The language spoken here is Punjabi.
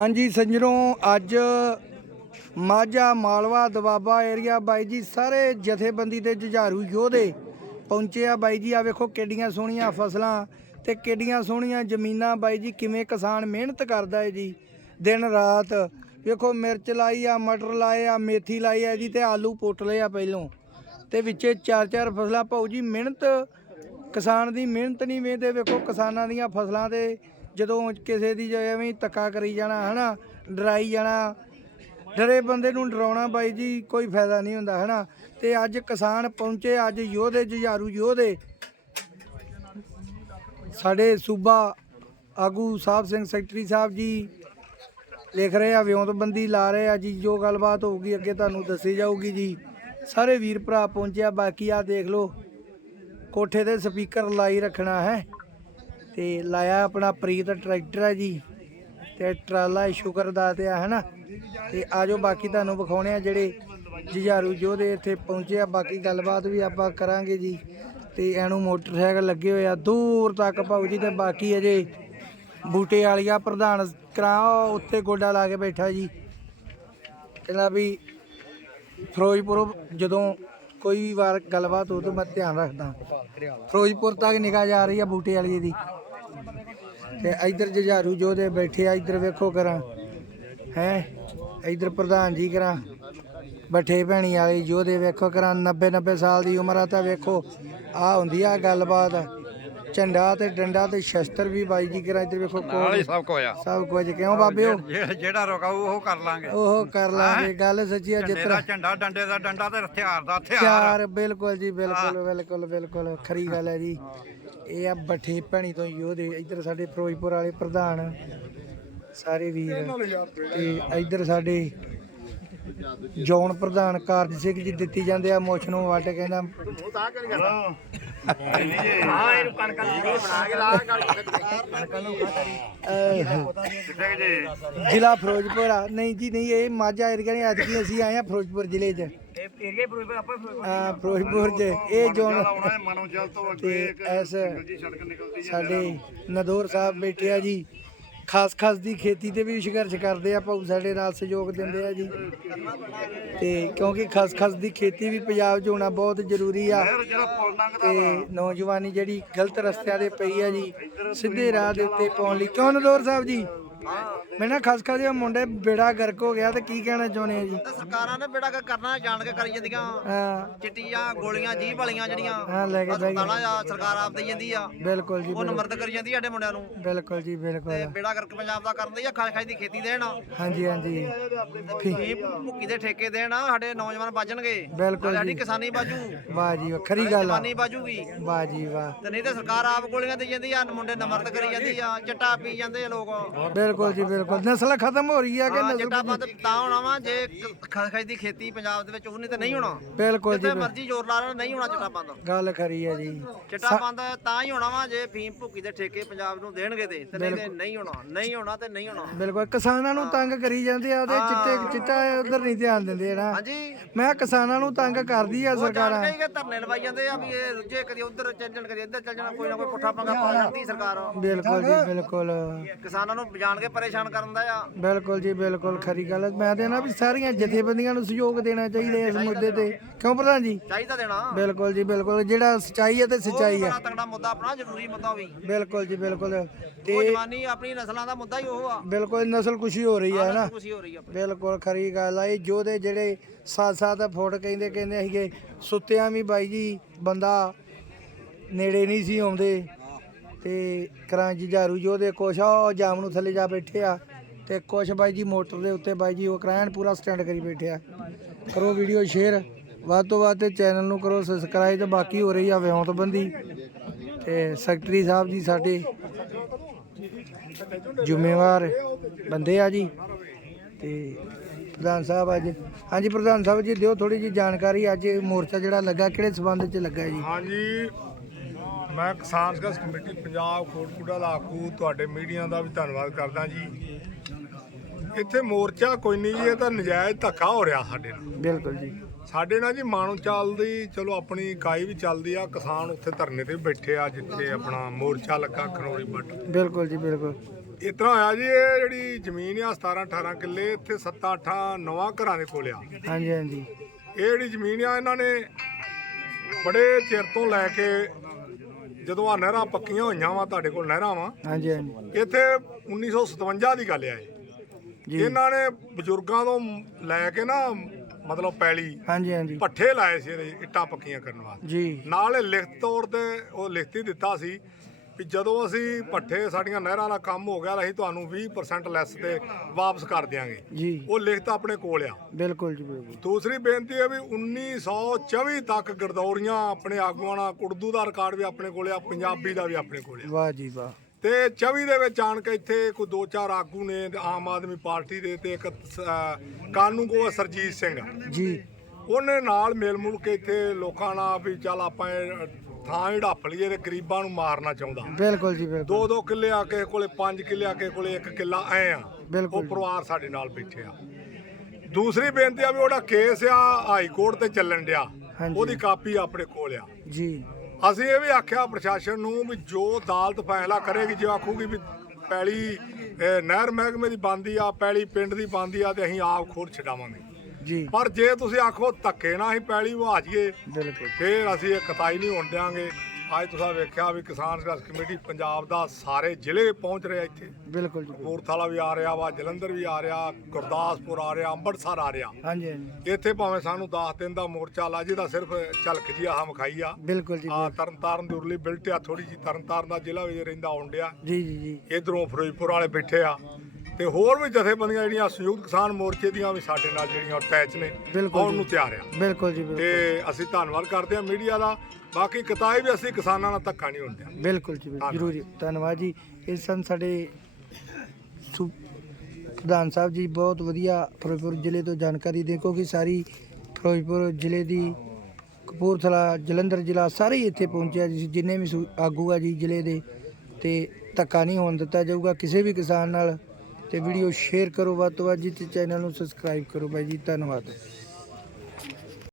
ਹਾਂਜੀ ਸੰਜਰੋਂ ਅੱਜ ਮਾਝਾ ਮਾਲਵਾ ਦਵਾਬਾ ਏਰੀਆ ਬਾਈ ਜੀ, ਸਾਰੇ ਜਥੇਬੰਦੀ ਦੇ ਜੁਝਾਰੂ ਯੋਧੇ ਪਹੁੰਚੇ ਆ ਬਾਈ ਜੀ। ਆ ਵੇਖੋ ਕਿੱਡੀਆਂ ਸੋਹਣੀਆਂ ਫਸਲਾਂ ਤੇ ਕਿੱਡੀਆਂ ਸੋਹਣੀਆਂ ਜ਼ਮੀਨਾਂ ਬਾਈ ਜੀ। ਕਿਵੇਂ ਕਿਸਾਨ ਮਿਹਨਤ ਕਰਦਾ ਹੈ ਜੀ ਦਿਨ ਰਾਤ। ਵੇਖੋ, ਮਿਰਚ ਲਾਈ ਆ, ਮਟਰ ਲਾਏ ਆ, ਮੇਥੀ ਲਾਈ ਆ ਜੀ ਤੇ ਆਲੂ ਪੁੱਟ ਲਏ ਆ ਪਹਿਲੋਂ। ਤੇ ਵਿੱਚੇ ਚਾਰ ਚਾਰ ਫਸਲਾਂ। ਭਾਉ ਜੀ, ਮਿਹਨਤ ਕਿਸਾਨ ਦੀ ਮਿਹਨਤ ਨਹੀਂ ਵੇਖਦੇ। ਵੇਖੋ ਕਿਸਾਨਾਂ ਦੀਆਂ ਫਸਲਾਂ ਤੇ ਜਦੋਂ ਕਿਸੇ ਦੀ ਜੇ ਐਵੇਂ ਹੀ ਧੱਕਾ ਕਰੀ ਜਾਣਾ, ਹਨਾ, ਡਰਾਈ ਜਾਣਾ, ਡਰੇ ਬੰਦੇ ਨੂੰ ਡਰਾਉਣਾ ਬਾਈ ਜੀ ਕੋਈ ਫਾਇਦਾ ਨਹੀਂ ਹੁੰਦਾ, ਹਨਾ। ਤੇ ਅੱਜ ਕਿਸਾਨ ਪਹੁੰਚੇ, ਅੱਜ ਯੋਧੇ, ਜੁਝਾਰੂ ਯੋਧੇ। ਸਾਡੇ ਸੂਬਾ ਆਗੂ ਸਾਹਿਬ, ਸਿੰਘ ਸੈਕਟਰੀ ਸਾਹਿਬ ਜੀ ਲਿਖ ਰਹੇ ਆ, ਵਿਉਂਤਬੰਦੀ ਲਾ ਰਹੇ ਆ ਜੀ, ਜੋ ਗੱਲਬਾਤ ਹੋਊਗੀ ਅੱਗੇ ਤੁਹਾਨੂੰ ਦੱਸੀ ਜਾਊਗੀ ਜੀ। ਸਾਰੇ ਵੀਰ ਭਰਾ ਪਹੁੰਚਿਆ, ਬਾਕੀ ਆ ਦੇਖ ਲਓ, ਕੋਠੇ ਤੇ ਸਪੀਕਰ ਲਾਈ ਰੱਖਣਾ ਹੈ। ਤੇ ਲਾਇਆ ਆਪਣਾ ਪ੍ਰੀਤ ਟਰੈਕਟਰ ਹੈ ਜੀ ਤੇ ਟਰਾਲਾ ਸ਼ੁਕਰ ਦਾ ਤੇ ਆ, ਹਨਾ? ਤੇ ਆਜੋ ਬਾਕੀ ਤੁਹਾਨੂੰ ਵਿਖਾਉਣੇ ਆ ਜਿਹੜੇ ਜੁਝਾਰੂ ਯੋਧੇ ਇੱਥੇ ਪਹੁੰਚੇ ਆ। ਬਾਕੀ ਗੱਲਬਾਤ ਵੀ ਆਪਾਂ ਕਰਾਂਗੇ ਜੀ। ਤੇ ਇਹਨੂੰ ਮੋਟਰਸਾਈਕਲ ਲੱਗੇ ਹੋਏ ਆ। ਦੂਰ ਤੱਕ ਭਾਊ ਜੀ ਤੇ ਬਾਕੀ ਅਜੇ ਬੂਟੇ ਵਾਲੀਆ ਪ੍ਰਧਾਨ ਕਰਾ ਉੱਤੇ ਗੋਡਾ ਲਾ ਕੇ ਬੈਠਾ ਜੀ। ਕਹਿੰਦਾ ਵੀ ਫਿਰੋਜ਼ਪੁਰ ਜਦੋਂ ਕੋਈ ਵੀ ਵਾਰ ਗੱਲਬਾਤ ਹੋ ਤਾਂ ਮੈਂ ਧਿਆਨ ਰੱਖਦਾ। ਫਿਰੋਜ਼ਪੁਰ ਤੱਕ ਨਿਗਾਹ ਜਾ ਰਹੀ ਆ ਬੂਟੇ ਵਾਲੀ ਦੀ। ਤੇ ਇਧਰ ਜੁਝਾਰੂ ਜੋਧੇ ਬੈਠੇ ਆ, ਇਧਰ ਵੇਖੋ ਕਰਾਂ। ਹੈ? ਇਧਰ ਪ੍ਰਧਾਨ ਜੀ ਕਰਾਂ। ਬਠੇ ਭੈਣੀ ਵਾਲੇ ਯੋਧੇ ਵੇਖੋ ਕਰਾਂ 90 90 ਸਾਲ ਦੀ ਉਮਰ ਆ ਤਾਂ ਵੇਖੋ, ਆ ਹੁੰਦੀ ਆ ਗੱਲਬਾਤ। ਝੰਡਾ ਤੇ ਡੰਡਾ ਤੇ ਸ਼ਸਤਰ ਵੀ ਬਾਈ ਜੀ ਕਰਾਂ ਇਧਰ ਵੇਖੋ ਨਾਲ ਹੀ ਕੋਲ। ਸਭ ਕੁਝ ਆ। ਸਭ ਕੁਝ ਕਿਉਂ ਬਾਬਿਓ ਜਿਹੜਾ- ਜਿਹੜਾ ਰੋਕਾਊ ਉਹ ਕਰ ਲਾਂਗੇ। ਉਹ ਕਰ ਲਾਂਗੇ। ਗੱਲ ਸੱਚੀ ਆ ਝੰਡੇ ਜਿੱਤਰ ਦਾ ਝੰਡਾ ਡੰਡੇ ਦਾ ਡੰਡਾ ਤੇ ਹਥਿਆਰ ਦਾ ਹਥਿਆਰ। ਚਾਰ ਬਿਲਕੁਲ ਜੀ ਬਿਲਕੁਲ ਬਿਲਕੁਲ ਬਿਲਕੁਲ। ਖਰੀ ਗੱਲ ਹੈ ਜੀ। ਇਹ ਆ ਬੱਠੇ ਭੈਣੀ ਤੋਂ ਯੋਧੇ ਇੱਧਰ ਸਾਡੇ ਫਿਰੋਜ਼ਪੁਰ ਵਾਲੇ ਪ੍ਰਧਾਨ ਸਾਰੇ ਵੀਰ। ਤੇ ਇੱਧਰ ਸਾਡੇ ਜੌਨ ਪ੍ਰਧਾਨ ਕਾਰਜ ਸਿੰਘ ਜੀ ਦਿੱਤੀ ਜਾਂਦੇ ਆ ਮੋਸ਼ਨੋਂ ਵੱਟ ਕਹਿੰਦਾ ਅਹ, ਜ਼ਿਲ੍ਹਾ ਫਿਰੋਜ਼ਪੁਰ ਆ। ਨਹੀਂ ਜੀ ਨਹੀਂ ਇਹ ਮਾਝਾ ਏਰੀਆ ਨਹੀਂ ਅੱਜ ਕੀ ਅਸੀਂ ਆਏ ਆ ਫਿਰੋਜ਼ਪੁਰ ਜ਼ਿਲ੍ਹੇ 'ਚ। ਫਿਰੋਜ਼ਪੁਰ 'ਚ ਇਹ ਜੌਨ ਸੜਕ ਨਿਕਲਦੀ ਸਾਡੇ ਨਦੌਰ ਸਾਹਿਬ ਬੈਠੇ ਆ ਜੀ। ਖਾਸ ਖਾਸ ਦੀ ਖੇਤੀ ਤੇ ਵੀ ਸੰਘਰਸ਼ ਕਰਦੇ ਆ, ਭਾਊ ਸਾਡੇ ਨਾਲ ਸਹਿਯੋਗ ਦਿੰਦੇ ਆ ਜੀ। ਤੇ ਕਿਉਂਕਿ ਖਾਸ ਖਾਸ ਦੀ ਖੇਤੀ ਵੀ ਪੰਜਾਬ 'ਚ ਹੋਣਾ ਬਹੁਤ ਜ਼ਰੂਰੀ ਆ। ਜਿਹੜਾ ਪੁਲ ਤੇ ਨੌਜਵਾਨੀ ਜਿਹੜੀ ਗਲਤ ਰਸਤਿਆਂ ਦੇ ਪਈ ਆ ਜੀ, ਸਿੱਧੇ ਰਾਹ ਦੇ ਉੱਤੇ ਪਾਉਣ ਲਈ। ਕਿਉਂ ਨਦੌਰ ਸਾਹਿਬ ਜੀ? ਮੈਂ ਨਾ ਖਾਸ ਖਾਸ ਮੁੰਡੇ ਬੇੜਾ ਗਰਕ ਹੋ ਗਿਆ ਤੇ ਕੀ ਕਹਿਣਾ ਚਾਹੁੰਦੇ ਆ ਜੀ? ਸਰਕਾਰਾਂ ਨੇ ਬੇੜਾ ਕਰ ਕਰਨਾ ਜਾਣ ਕੇ ਕਰੀ ਜਾਂਦੀਆਂ। ਹਾਂ। ਚਿੱਟੀਆਂ ਗੋਲੀਆਂ ਜੀਭ ਵਾਲੀਆਂ ਜਿਹੜੀਆਂ ਹਾਂ ਲੈ ਕੇ ਬਹਿ ਗਏ ਹਸਪਤਾਲਾਂ ਆ ਸਰਕਾਰ ਆਪ ਦੇਈ ਜਾਂਦੀ ਆ। ਬਿਲਕੁਲ ਜੀ ਉਹ ਬਿਲਕੁਲ। ਨਮਰਦ ਕਰੀ ਜਾਂਦੀ ਆ ਸਾਡੇ ਮੁੰਡਿਆਂ ਨੂੰ। ਬਿਲਕੁਲ ਜੀ ਤੇ ਬਿਲਕੁਲ। ਬੇੜਾ ਕਰਕੇ ਪੰਜਾਬ ਦਾ ਕਰਨ ਦੀ ਆ ਖਾਜ ਖਾਜ ਦੀ ਖੇਤੀ ਦੇਣ। ਹਾਂਜੀ ਹਾਂਜੀ। ਇਹ ਭੁੱਕੀ ਦੇ ਠੇਕੇ ਦੇਣ ਸਾਡੇ ਨੌਜਵਾਨ ਬਾਜਣਗੇ ਬਿਲਕੁਲ ਸਾਡੀ ਜੀ। ਕਿਸਾਨੀ ਬਾਜੂ। ਵਾਹ ਜੀ ਵਾਹ ਖਰੀ ਗੱਲ ਆ। ਜਵਾਨੀ ਬਾਜੂਗੀ। ਵਾਹ ਜੀ ਵਾਹ। ਤੇ ਨਹੀਂ ਤੇ ਸਰਕਾਰ ਆਪ ਗੋਲੀਆਂ ਦੇਈ ਜਾਂਦੀ ਆ ਮੁੰਡੇ ਨਮਰਦ ਕਰੀ ਜਾਂਦੀ ਆ ਚਿੱਟਾ ਪੀ ਜਾਂਦੇ ਆ ਲੋਕ। ਬਿਲਕੁਲ ਜੀ ਬਿਲਕੁਲ। ਨਸਲ ਖਤਮ ਹੋ ਰਹੀ ਆ ਕਿ ਹਾਂ, ਨਸਲ ਚਿੱਟਾ ਬੰਦ ਤਾਂ ਹੋਣਾ ਵਾ ਜੇ ਖਾਜ ਦੀ ਖੇਤੀ ਪੰਜਾਬ ਦੇ ਵਿੱਚ ਉਹ ਨਹੀਂ ਤੇ ਨਹੀਂ ਹੋਣਾ। ਬਿਲਕੁਲ ਜੀ ਜਿੱਥੇ। ਮਰਜ਼ੀ ਜ਼ੋਰ ਲਾ ਲੈਣ ਨਹੀਂ ਹੋਣਾ ਚਿੱਟਾ ਬੰਦ। ਗੱਲ ਖਰੀ ਆ ਜੀ। ਚਿੱਟਾ ਬੰਦ ਤਾਂ ਹੀ ਹੋਣਾ ਵਾ ਜੇ ਫੀਮ ਭੁੱਕੀ ਦੇ ਠੇਕੇ ਪੰਜਾਬ ਨੂੰ ਦੇਣਗੇ ਤੇ। ਤੇ ਨਹੀਂ ਤੇ ਨਹੀਂ ਹੋਣਾ ਨਹੀਂ ਹੋਣਾ ਤੇ ਨਹੀਂ ਹੋਣਾ। ਬਿਲਕੁਲ ਕਿਸਾਨਾਂ ਨੂੰ ਤੰਗ ਕਰੀ ਜਾਂਦੇ ਆ ਉਹਦੇ ਚਿੱਟੇ ਚਿੱਟਾ ਉਧਰ ਨਹੀਂ ਧਿਆਨ ਦਿੰਦੇ ਨਾ ਹਾਂਜੀ। ਮੈਂ ਕਿਸਾਨਾਂ ਨੂੰ ਤੰਗ ਕਰਦੀ ਆ ਸਰਕਾਰਾਂ। ਕੇ ਹੀ ਕਿ ਧਰਨੇ ਲਵਾਈ ਜਾਂਦੇ ਆ ਵੀ ਇਹ ਰੁੱਝੇ ਕਦੀ ਉਧਰ ਚੱਲ ਜਾਣ ਕਦੀ ਇੱਧਰ ਚੱਲ ਜਾਣਾ ਕੋਈ ਨਾ ਕੋਈ ਪੁੱਠਾ ਪੰਗਾ ਪਾ ਜਾਂਦੀ ਸਰਕਾਰ। ਬਿਲਕੁਲ ਜੀ ਬਿਲਕੁਲ। ਕਿਸਾਨਾਂ ਨੂੰ ਜਾਣ ਕੇ ਪਰੇਸ਼ਾਨ ਕਰਨ ਦਾ ਆ। ਬਿਲਕੁਲ ਜੀ ਬਿਲਕੁਲ ਖਰੀ ਗੱਲ ਹੈ। ਮੈਂ ਤੇ ਨਾ ਵੀ ਸਾਰੀਆਂ ਜਥੇਬੰਦੀਆਂ ਨੂੰ ਸਹਿਯੋਗ ਦੇਣਾ ਚਾਹੀਦਾ ਇਸ ਮੁੱਦੇ ਤੇ। ਕਿਉਂ ਪ੍ਰਧਾਨ ਜੀ? ਚਾਹੀਦਾ ਦੇਣਾ। ਬਿਲਕੁਲ ਜੀ ਬਿਲਕੁਲ। ਜਿਹੜਾ ਸਚਾਈ ਹੈ ਤੇ ਸਚਾਈ ਹੈ। ਬੜਾ ਤਗੜਾ ਮੁੱਦਾ ਆਪਣਾ ਜ਼ਰੂਰੀ ਮੁੱਦਾ ਵੀ। ਬਿਲਕੁਲ ਜੀ ਬਿਲਕੁਲ। ਉਹ ਤੇ ਜਵਾਨੀ ਆਪਣੀ ਨਸਲਾਂ ਦਾ ਮੁੱਦਾ ਹੀ ਉਹ ਆ। ਬਿਲਕੁਲ ਨਸਲ ਕੁਸ਼ੀ ਹੋ ਰਹੀ ਹੈ ਨਾ? ਖੁਸ਼ੀ ਹੋ ਰਹੀ ਆ ਬਿਲਕੁਲ ਖਰੀ ਗੱਲ ਆ। ਇਹ ਜੋਧੇ ਜਿਹੜੇ ਸਾਥ ਸਾਥ ਫੁੱਟ ਕਹਿੰਦੇ ਕਹਿੰਦੇ ਸੀਗੇ ਸੁੱਤਿਆਂ ਵੀ ਬਾਈ ਜੀ ਬੰਦਾ ਨੇੜੇ ਨਹੀਂ ਸੀ ਆਉਂਦੇ। ਤੇ ਕਰਾਂ ਜੁਝਾਰੂ ਜੋਧੇ ਕੁਛ ਆ, ਉਹ ਜਾਮ ਨੂੰ ਥੱਲੇ ਜਾ ਬੈਠੇ ਆ। ਤੇ ਕੁਛ ਬਾਈ ਜੀ ਮੋਟਰ ਦੇ ਉੱਤੇ ਬਾਈ ਜੀ ਉਹ ਕਰਾਇਣ ਪੂਰਾ ਸਟੈਂਡ ਕਰੀ ਬੈਠੇ ਆ। ਕਰੋ ਵੀਡੀਓ ਸ਼ੇਅਰ। ਵੱਧ ਤੋਂ ਵੱਧ ਤੇ ਚੈਨਲ ਨੂੰ ਕਰੋ ਸਬਸਕ੍ਰਾਈਬ ਤੇ ਬਾਕੀ ਹੋ ਰਹੀ ਆ ਵਿਉਂਤਬੰਦੀ। ਤੇ ਸੈਕਟਰੀ ਸਾਹਿਬ ਜੀ ਸਾਡੇ ਜ਼ਿੰਮੇਵਾਰ ਬੰਦੇ ਆ ਜੀ। ਤੇ ਪ੍ਰਧਾਨ ਸਾਹਿਬ ਅੱਜ, ਹਾਂਜੀ ਪ੍ਰਧਾਨ ਸਾਹਿਬ ਜੀ ਦਿਓ ਥੋੜੀ ਜੀ ਜਾਣਕਾਰੀ। ਅੱਜ ਮੋਰਚਾ ਜਿਹੜਾ ਲੱਗਾ, ਕਿਹੜੇ ਸਬੰਧ 'ਚ ਲੱਗਾ ਜੀ? ਹਾਂਜੀ ਮੈਂ ਕਿਸਾਨ ਸੰਘਰਸ਼ ਕਮੇਟੀ ਪੰਜਾਬ ਕੋਟਕੂੜਾ ਆਗੂ ਤੁਹਾਡੇ ਮੀਡੀਆ ਦਾ ਵੀ ਧੰਨਵਾਦ ਕਰਦਾ ਜੀ। ਇੱਥੇ ਮੋਰਚਾ ਕੋਈ ਨਹੀਂ ਜੀ ਇਹ ਤਾਂ ਨਜਾਇਜ਼ ਧੱਕਾ ਹੋ ਰਿਹਾ ਸਾਡੇ ਨਾਲ। ਬਿਲਕੁਲ ਜੀ। ਸਾਡੇ ਨਾਲ ਜੀ ਮਾਣੋ ਚੱਲਦੀ ਚਲੋ ਆਪਣੀ ਇਕਾਈ ਵੀ ਚੱਲਦੀ ਆ ਕਿਸਾਨ ਉੱਥੇ ਧਰਨੇ ਤੇ ਬੈਠੇ ਆ ਜਿੱਥੇ ਆਪਣਾ ਮੋਰਚਾ ਲੱਗਾ ਖਨੋਰੀ ਬੱਟ ਬਿਲਕੁਲ ਜੀ ਬਿਲਕੁਲ। ਇਸ ਤਰ੍ਹਾਂ ਹੋਇਆ ਜੀ ਇਹ ਜਿਹੜੀ ਜ਼ਮੀਨ ਆ 17 18 ਕਿੱਲੇ ਇੱਥੇ 7 8 ਨਵਾਂ ਘਰਾਂ ਦੇ ਕੋਲ ਆ। ਹਾਂਜੀ ਹਾਂਜੀ। ਇਹ ਜਿਹੜੀ ਜ਼ਮੀਨ ਆ ਇਹਨਾਂ ਨੇ ਬੜੇ ਚਿਰ ਤੋਂ ਲੈ ਕੇ ਜਦੋਂ ਆ ਨਹਿਰਾਂ ਪੱਕੀਆਂ ਹੋਈਆਂ ਵਾ ਤੁਹਾਡੇ ਕੋਲ ਨਹਿਰਾਂ ਵਾ ਹਾਂਜੀ ਹਾਂਜੀ। ਇੱਥੇ 1957 ਦੀ ਗੱਲ ਆ ਇਹ। ਜੀ। ਇਹਨਾਂ ਨੇ ਬਜ਼ੁਰਗਾਂ ਤੋਂ ਲੈ ਕੇ ਨਾ ਮਤਲਬ ਪੈਲੀ ਹਾਂਜੀ ਹਾਂਜੀ। ਪੱਠੇ ਲਾਏ ਸੀ ਇਹਦੇ ਇੱਟਾਂ ਪੱਕੀਆਂ ਕਰਨ ਵਾਸਤੇ। ਜੀ। ਨਾਲ ਲਿਖਤ ਤੌਰ ਤੇ ਉਹ ਲਿਖਤੀ ਦਿੱਤਾ ਸੀ ਵੀ ਜਦੋਂ ਅਸੀਂ ਪੱਠੇ ਸਾਡੀਆਂ ਨਹਿਰਾਂ ਦਾ ਕੰਮ ਹੋ ਗਿਆ ਤਾਂ ਅਸੀਂ ਤੁਹਾਨੂੰ 20% ਲੈਸ ਤੇ ਵਾਪਸ ਕਰ ਦਿਆਂਗੇ। ਜੀ। ਉਹ ਲਿਖਤ ਆਪਣੇ ਕੋਲ ਆ। ਬਿਲਕੁਲ ਜੀ ਬਿਲਕੁਲ। ਦੂਸਰੀ ਬੇਨਤੀ ਹੈ ਵੀ 1924 ਤੱਕ ਗਰਦੌਰੀਆਂ ਆਪਣੇ ਆਗੂਆਂ ਨਾਲ ਕੁਰਦੂ ਦਾ ਰਿਕਾਰਡ ਵੀ ਆਪਣੇ ਕੋਲ ਆ ਪੰਜਾਬੀ ਦਾ ਵੀ ਆਪਣੇ ਕੋਲ ਆ। ਵਾਹ ਜੀ ਵਾਹ। ਤੇ 24 ਦੇ ਵਿੱਚ ਆਣ ਕੇ ਇੱਥੇ ਕੋਈ ਦੋ ਚਾਰ ਆਗੂ ਨੇ ਆਮ ਆਦਮੀ ਪਾਰਟੀ ਦੇ ਤੇ ਇੱਕ ਕਾਨੂੰ ਕੋ ਸਰਜੀਤ ਸਿੰਘ। ਜੀ। ਉਹਨੇ ਨਾਲ ਮਿਲ ਮੁਲ ਕੇ ਇੱਥੇ ਲੋਕਾਂ ਨਾਲ ਵੀ ਚੱਲ ਆਪਾਂ ਥਾਂ ਹੀ ਢੱਪ ਲਈਏ ਤੇ ਗਰੀਬਾਂ ਨੂੰ ਮਾਰਨਾ ਚਾਹੁੰਦਾ। ਬਿਲਕੁਲ ਜੀ ਬਿਲਕੁਲ। ਦੋ ਦੋ ਕਿੱਲੇ ਆ ਕਿਸੇ ਕੋਲੇ ਪੰਜ ਕਿੱਲੇ ਆ ਕਿਸੇ ਕੋਲੇ ਇੱਕ ਕਿੱਲਾ ਐ ਆ। ਬਿਲਕੁਲ ਉਹ। ਪਰਿਵਾਰ ਸਾਡੇ ਨਾਲ ਬੈਠੇ ਆ। ਦੂਸਰੀ ਬੇਨਤੀ ਆ ਵੀ ਉਹਦਾ ਕੇਸ ਆ ਹਾਈ ਕੋਰਟ ਤੇ ਚੱਲਣ ਡਿਆ। ਹਾਂਜੀ। ਉਹਦੀ ਕਾਪੀ ਆਪਣੇ ਕੋਲ ਆ। ਜੀ। ਅਸੀਂ ਇਹ ਵੀ ਆਖਿਆ ਪ੍ਰਸ਼ਾਸਨ ਨੂੰ ਵੀ ਜੋ ਅਦਾਲਤ ਫੈਸਲਾ ਕਰੇਗੀ ਜੇ ਆਖੂਗੀ ਵੀ ਪੈਲੀ ਨਹਿਰ ਮਹਿਕਮੇ ਦੀ ਬੰਦੀ ਆ ਪੈਲੀ ਪਿੰਡ ਦੀ ਬੰਦੀ ਆ ਤੇ ਅਸੀਂ ਆਪ ਖੋਰ ਛਡਾਵਾਂਗੇ। ਜੀ। ਪਰ ਜੇ ਤੁਸੀਂ ਆਖੋ ਧੱਕੇ ਨਾਲ ਅਸੀਂ ਪੈਲੀ ਵਹਾ ਜਾਈਏ ਬਿਲਕੁਲ। ਫੇਰ ਅਸੀਂ ਇਹ ਕਤਾਈ ਨਹੀਂ ਹੋਣ ਦਿਆਂਗੇ। ਅੱਜ ਤੁਸੀਂ ਵੇਖਿਆ ਵੀ ਕਿਸਾਨ ਸੰਘਰਸ਼ ਕਮੇਟੀ ਪੰਜਾਬ ਦਾ ਸਾਰੇ ਜ਼ਿਲ੍ਹੇ ਪਹੁੰਚ ਰਿਹਾ ਇੱਥੇ। ਬਿਲਕੁਲ ਜੀ। ਕਪੂਰਥਲਾ ਵੀ ਆ ਰਿਹਾ ਵਾ ਜਲੰਧਰ ਵੀ ਆ ਰਿਹਾ ਗੁਰਦਾਸਪੁਰ ਆ ਰਿਹਾ ਅੰਮ੍ਰਿਤਸਰ ਆ ਰਿਹਾ। ਹਾਂਜੀ ਹਾਂਜੀ। ਇੱਥੇ ਭਾਵੇਂ ਸਾਨੂੰ 10 ਦਿਨ ਦਾ ਮੋਰਚਾ ਲਾ ਜਿਹਦਾ ਸਿਰਫ ਝਲਕ ਜੀ ਆਹ ਮਖਾਈ ਆ। ਬਿਲਕੁਲ ਜੀ ਆ ਤਰਨਤਾਰਨ ਦੀ ਉਰਲੀ ਬਿਲਟ ਆ ਥੋੜੀ ਜੀ ਤਰਨਤਾਰਨ ਦਾ ਜ਼ਿਲ੍ਹਾ ਵੀ ਰਹਿੰਦਾ ਆਉਂਦਿਆ। ਜੀ ਜੀ ਜੀ। ਇਧਰੋਂ ਫਿਰੋਜ਼ਪੁਰ ਵਾਲੇ ਬੈਠੇ ਆ। ਤੇ ਹੋਰ ਵੀ ਜਥੇਬੰਦੀਆਂ ਜਿਹੜੀਆਂ ਸੰਯੁਕਤ ਕਿਸਾਨ ਮੋਰਚੇ ਦੀਆਂ ਵੀ ਸਾਡੇ ਨਾਲ ਜਿਹੜੀਆਂ ਅਟੈਚ ਨੇ ਬਿਲਕੁਲ ਆਉਣ। ਨੂੰ ਤਿਆਰ ਆ। ਬਿਲਕੁਲ ਜੀ ਬਿਲਕੁਲ। ਤੇ ਅਸੀਂ ਧੰਨਵਾਦ ਕਰਦੇ ਹਾਂ ਮੀਡੀਆ ਦਾ। ਬਾਕੀ ਕਿਤਾਈ ਵੀ ਅਸੀਂ ਕਿਸਾਨਾਂ ਨਾਲ ਧੱਕਾ ਨਹੀਂ ਹੁੰਦੇ ਬਿਲਕੁਲ ਜੀ ਬਿਲਕੁਲ। ਜ਼ਰੂਰ ਜੀ। ਧੰਨਵਾਦ ਜੀ। ਇਹ ਸਨ ਸਾਡੇ ਸੂ- ਪ੍ਰਧਾਨ ਸਾਹਿਬ ਜੀ ਬਹੁਤ ਵਧੀਆ ਫਿਰੋਜ਼ਪੁਰ ਜ਼ਿਲ੍ਹੇ ਤੋਂ ਜਾਣਕਾਰੀ ਦੇ ਕਿਉਂਕਿ ਸਾਰੀ ਫਿਰੋਜ਼ਪੁਰ ਜ਼ਿਲ੍ਹੇ ਦੀ ਕਪੂਰਥਲਾ ਜਲੰਧਰ ਜ਼ਿਲ੍ਹਾ ਸਾਰੇ ਹੀ ਇੱਥੇ ਪਹੁੰਚਿਆ ਜੀ। ਜਿੰਨੇ ਵੀ ਸੂ- ਆਗੂ ਆ ਜੀ ਜ਼ਿਲ੍ਹੇ ਦੇ ਤੇ ਧੱਕਾ ਨਹੀਂ ਹੋਣ ਦਿੱਤਾ ਜਾਊਗਾ। ਕਿਸੇ ਵੀ ਕਿਸਾਨ ਨਾਲ ਤੇ ਵੀਡੀਓ ਸ਼ੇਅਰ ਕਰੋ ਵੱਧ ਤੋਂ ਵੱਧ ਜੀ ਤੇ ਚੈਨਲ ਨੂੰ ਸਬਸਕ੍ਰਾਈਬ ਕਰੋ ਬਾਈ ਜੀ, ਧੰਨਵਾਦ।